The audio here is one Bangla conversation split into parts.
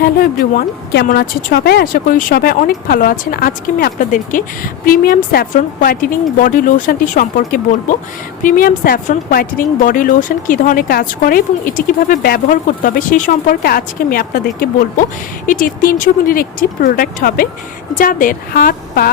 হ্যালো এভরিওয়ান, কেমন আছে সবাই? আশা করি সবাই অনেক ভালো আছেন। আজকে আমি আপনাদেরকে প্রিমিয়াম স্যাফরন হোয়াইটেনিং বডি লোশনটি সম্পর্কে বলব। Premium saffron whitening body lotion কী ধরনের কাজ করে এবং এটি কীভাবে ব্যবহার করতে হবে সেই সম্পর্কে আজকে আমি আপনাদেরকে বলব। এটি তিনশো মিলির একটি প্রোডাক্ট হবে, যাদের হাত, পা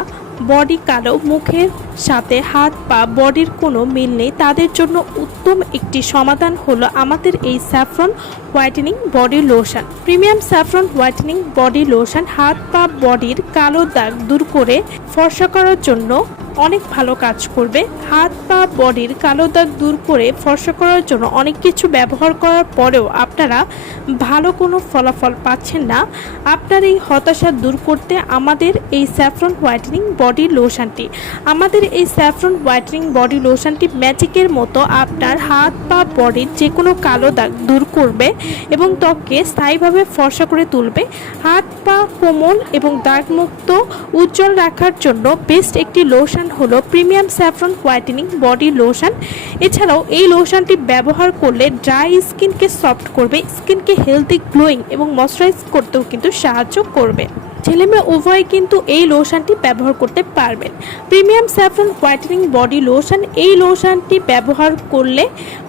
বডি কালো, মুখের সাথে হাত, পা, বডির কোনো মিল নেই। তাদের জন্য উত্তম একটি সমাধান হলো আমাদের এই saffron whitening body lotion. Premium saffron whitening body lotion হাত, পা, বডির কালো দাগ দূর করে ফর্সা করার জন্য অনেক ভালো কাজ করবে। হাত পা, বডির কালো দাগ দূর করে ফর্সা করার জন্য অনেক কিছু ব্যবহার করার পরেও আপনারা ভালো কোনো ফলাফল পাচ্ছেন না। আপনার এই হতাশা দূর করতে আমাদের এই স্যাফরন হোয়াইটেনিং বডি লোশনটি, আমাদের এই স্যাফরন হোয়াইটেনিং বডি লোশনটি ম্যাজিকের মতো আপনার হাত পা বডির যে কোনো কালো দাগ দূর করবে এবং ত্বককে স্থায়ীভাবে ফর্সা করে তুলবে। হাত পা কোমল এবং দাগমুক্ত উজ্জ্বল রাখার জন্য বেস্ট একটি লোশন হলো premium saffron whitening, body lotion. এছাড়াও এই লোশনটি ব্যবহার করলে ড্রাই স্কিনকে সফট করবে, স্কিনকে হেলদি, গ্লোয়িং এবং ময়শ্চারাইজ করতেও কিন্তু সাহায্য করবে। ছেলে মেয়ে উভয় কিন্তু এই লোশনটি ব্যবহার করতে পারবেন। Premium saffron whitening body lotion, এই লোশনটি ব্যবহার করলে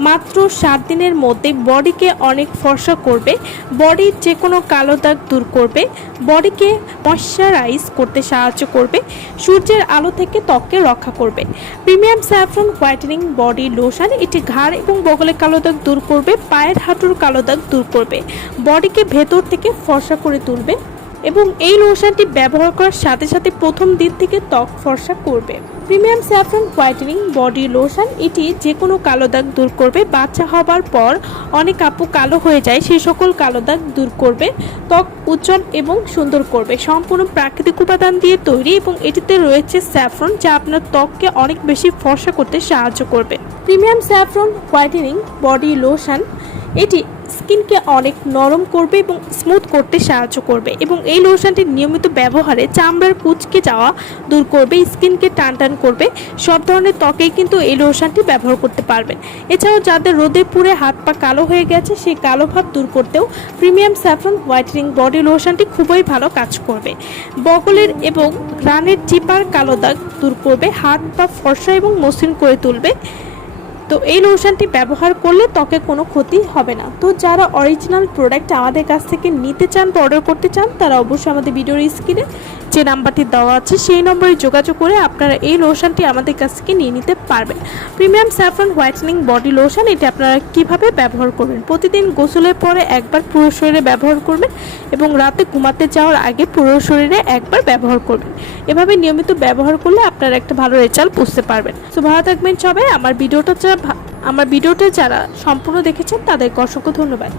মাত্র সাত দিনের মধ্যে বডিকে অনেক ফর্সা করবে বডির যে কোনো কালো দাগ দূর করবে, বডিকে ময়শ্চারাইজ করতে সাহায্য করবে, সূর্যের আলো থেকে ত্বককে রক্ষা করবে। Premium saffron whitening body lotion, এটি ঘাড় এবং বগলে কালো দাগ দূর করবে, পায়ের হাঁটুর কালো দাগ দূর করবে। বডিকে ভেতর থেকে ফর্সা করে তুলবে এবং এই লোশনটি ব্যবহার করার সাথে সাথে প্রথম দিন থেকে ত্বক ফর্সা করবে। Premium saffron whitening body lotion, এটি যে কোনো কালো দাগ দূর করবে। বাচ্চা হবার পর অনেক আপু কালো হয়ে যায়, সেই সকল কালো দাগ দূর করবে, ত্বক উজ্জ্বল এবং সুন্দর করবে। সম্পূর্ণ প্রাকৃতিক উপাদান দিয়ে তৈরি এবং এটিতে রয়েছে স্যাফরন, যা আপনার ত্বককে অনেক বেশি ফর্সা করতে সাহায্য করবে। Premium saffron whitening body lotion এটি স্কিনকে অনেক নরম করবে এবং স্মুথ করতে সাহায্য করবে এবং এই লোশনটি নিয়মিত ব্যবহারে চামড়ার কুচকে যাওয়া দূর করবে, স্কিনকে টান টান করবে, সব ধরনের ত্বকেই কিন্তু এই লোশনটি ব্যবহার করতে পারবেন। এছাড়াও যাদের রোদে পুড়ে হাত পা কালো হয়ে গেছে সেই কালো ভাব দূর করতেও প্রিমিয়াম স্যাফরন হোয়াইটেনিং বডি লোশনটি খুবই ভালো কাজ করবে। বগলের এবং রানের চিপার কালো দাগ দূর করবে, হাত পা ফর্সা এবং মসৃণ করে তুলবে তো এই লোশনটি ব্যবহার করলে ত্বকে কোনো ক্ষতি হবে না। তো যারা অরিজিনাল প্রোডাক্ট আমাদের কাছ থেকে নিতে চান বা অর্ডার করতে চান, তারা অবশ্যই আমাদের ভিডিওর স্ক্রিনে যে নাম্বারটি দেওয়া আছে, সেই নম্বরে যোগাযোগ করে আপনারা এই লোশনটি আমাদের কাছ থেকে নিয়ে নিতে পারবেন। Premium saffron whitening body lotion, এটি আপনারা কীভাবে ব্যবহার করবেন? প্রতিদিন গোসলের পরে একবার পুরো শরীরে ব্যবহার করবেন এবং রাতে ঘুমাতে যাওয়ার আগে পুরো শরীরে একবার ব্যবহার করবেন। এভাবে নিয়মিত ব্যবহার করলে আপনারা একটা ভালো রেজাল্ট বুঝতে পারবেন। তো ভালো থাকবেন সবাই। আমার ভিডিওটা আমার ভিডিওটা যারা সম্পূর্ণ দেখেছেন, তাদেরকে অসংখ্য ধন্যবাদ।